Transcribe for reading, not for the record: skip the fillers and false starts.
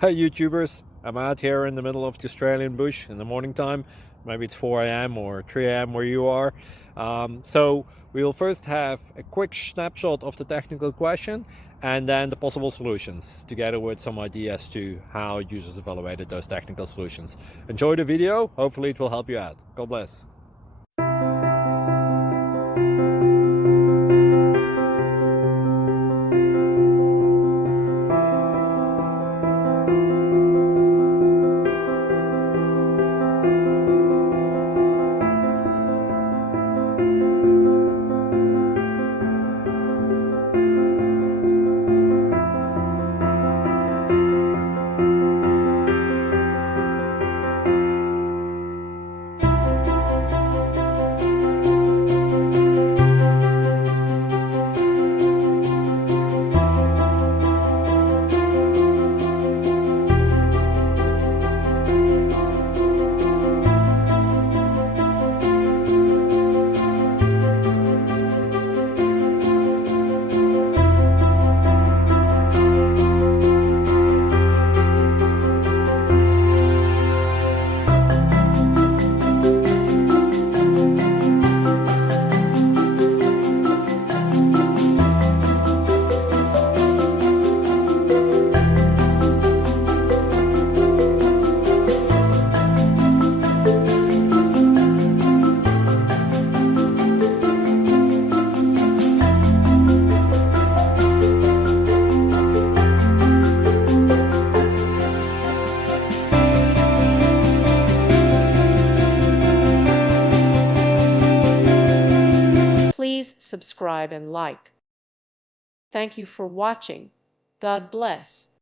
Hey YouTubers, I'm out here in the middle of the Australian bush in the morning time. Maybe it's 4 a.m. or 3 a.m. where you are. So we'll first have a quick snapshot of the technical question and then the possible solutions, together with some ideas to how users evaluated those technical solutions. Enjoy the video, hopefully it will help you out. God bless. Please subscribe and like. Thank you for watching. God bless.